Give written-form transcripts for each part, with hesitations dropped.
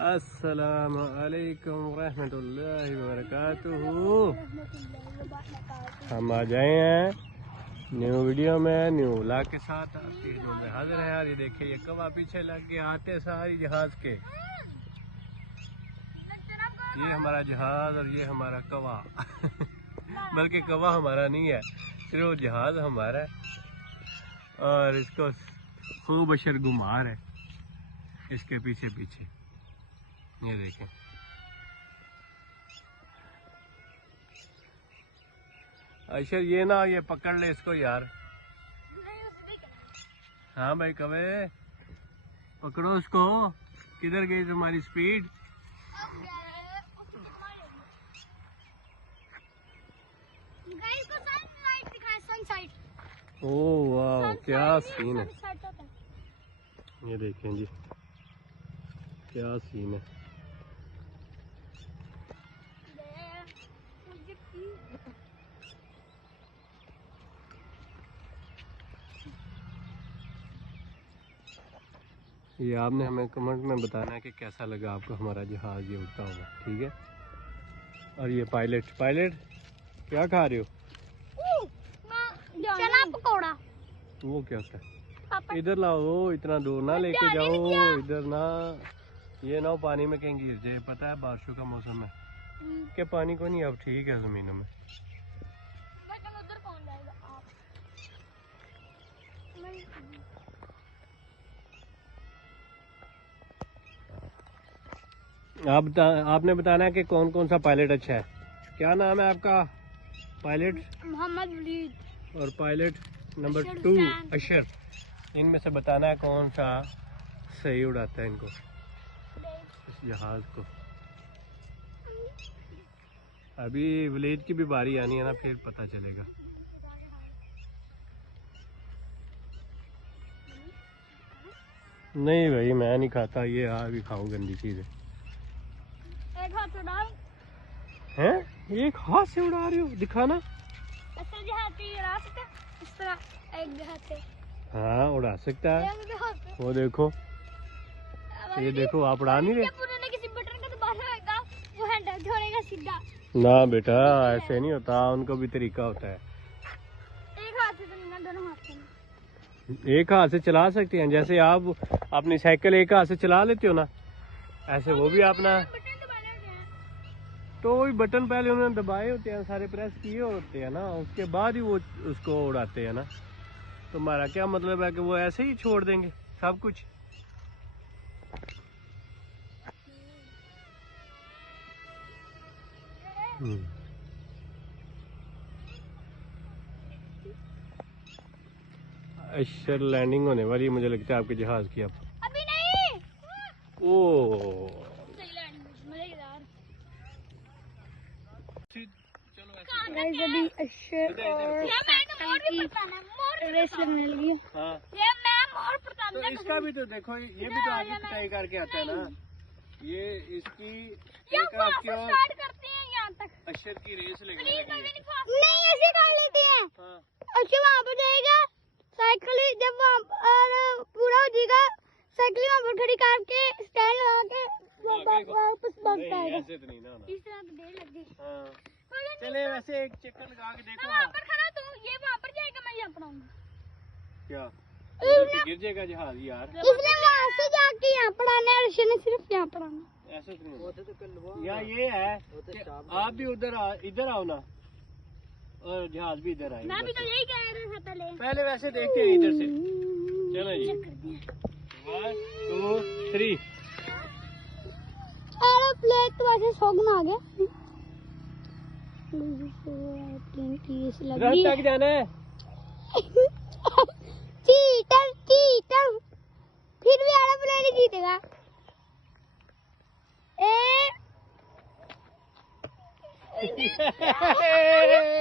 अस्सलामु अलैकुम रहमतुल्लाहि व बरकातुहू। हम आ जाए हैं न्यू वीडियो में, न्यू व्लॉग के साथ आपकी खिदमत में हाजिर है। यार ये देखिए, ये कवा पीछे लग के आते सारी जहाज के। ये हमारा जहाज और ये हमारा कवा बल्कि कवा हमारा नहीं है, सिर्फ वो जहाज हमारा है और इसको खूब अशर गुमार है इसके पीछे पीछे। ये देखें, अशर ये ना, ये पकड़ ले इसको यार। हाँ भाई कवे, पकड़ो उसको। किधर गई तुम्हारी स्पीड? ओह वाह, क्या सीन है। ये देखें जी, क्या सीन है। ये आपने हमें कमेंट में बताना है कि कैसा लगा आपको हमारा जहाज ये उड़ता हुआ, ठीक है। और ये पायलट क्या खा रहे हो? चना पकौड़ा। वो क्या होता है? इधर लाओ, इतना दूर ना लेके जाओ, इधर ना, ये ना पानी में कहीं गिर जाए। पता है बारिशों का मौसम है क्या, पानी को नहीं अब ठीक है जमीनों में। आपने बताना है कि कौन कौन सा पायलट अच्छा है। क्या नाम है आपका? पायलट मोहम्मद वलीद और पायलट नंबर 2 अशर। इनमें से बताना है कौन सा सही उड़ाता है इनको, इस जहाज को। अभी वलीद की भी बारी आनी है ना, फिर पता चलेगा। नहीं भाई मैं नहीं खाता, ये भी खाऊं गंदी चीज है। एक हाथ से डाल हैं? एक हाथ से उड़ा रही हो, दिखाना। असल जहाज से उड़ा सकते हैं, इस तरह एक हाथ से। हाँ उड़ा सकता है। वो देखो, ये देखो, आप उड़ा नहीं रहे। किसी बटन का दबाना होगा, वो हैंडल छोड़ेगा सीधा। ना बेटा ऐसे नहीं होता, उनको भी तरीका होता है। एक हाथ से तो नहीं, दोनों हाथ से। एक हाथ से चला सकते हैं, जैसे आप अपनी साइकिल एक हाथ से चला लेते हो ना, ऐसे वो भी अपना। तो वही बटन पहले उन्होंने दबाए होते हैं, सारे प्रेस किए होते हैं ना, उसके बाद ही वो उसको उड़ाते हैं ना। तो हमारा क्या मतलब है कि वो ऐसे ही छोड़ देंगे सब कुछ। अशर लैंडिंग होने वाली है मुझे लगता है आपके जहाज की। अब अभी नहीं। ओ अभी अशर और रेस लगने लगी है। हाँ। तो इसका भी तो देखो, ये भी तो आगे कटाई करके आता है ना। ये इसकी एक आपके और करते हैं यहाँ तक। अशर की रेस लगने लगी है। नहीं ऐसे कर लेते हैं। हाँ। अशर वहाँ पर जाएगा, साइकिल जब वहाँ पर पूरा हो जाएगा, साइकिल वहाँ पर खड़ी करके स्टैंड लगा के वापस भागता है। ऐसे तो नहीं ना होना। इस तरह तो देर लग गई। हाँ। चले वैसे एक चक्कर लगा के देखो। वहाँ पर खड़ा, तू ये वहाँ पर जाएगा, मैं यहाँ पर आऊंगा। क्या उधर से गिर जाएगा जहाज यार। इसने वहाँ से जाके यहाँ पर आना है, अशर ने सिर्फ यहाँ पर आना। ऐसे तो नहीं। या ये है कि आप भी इधर आओ ना, और जहाज भी इधर आए। मैं भी तो यही कह रहा था पहले वैसे देखते हैं इधर से। चलो जी, 1 2 3। एरोप्लेन तो वैसे शौक में आ गया। रास्ता तक जाना है। चीटर फिर भी एरोप्लेन ही जीतेगा।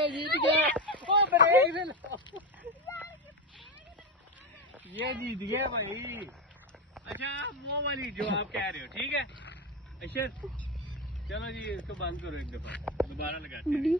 जीत गया। ओ ब्रेक से ये जीत गया भाई। अच्छा वो वाली जो आप कह रहे हो, ठीक है अशर। चलो जी इसको बंद करो, एक दफा दोबारा लगाते हैं।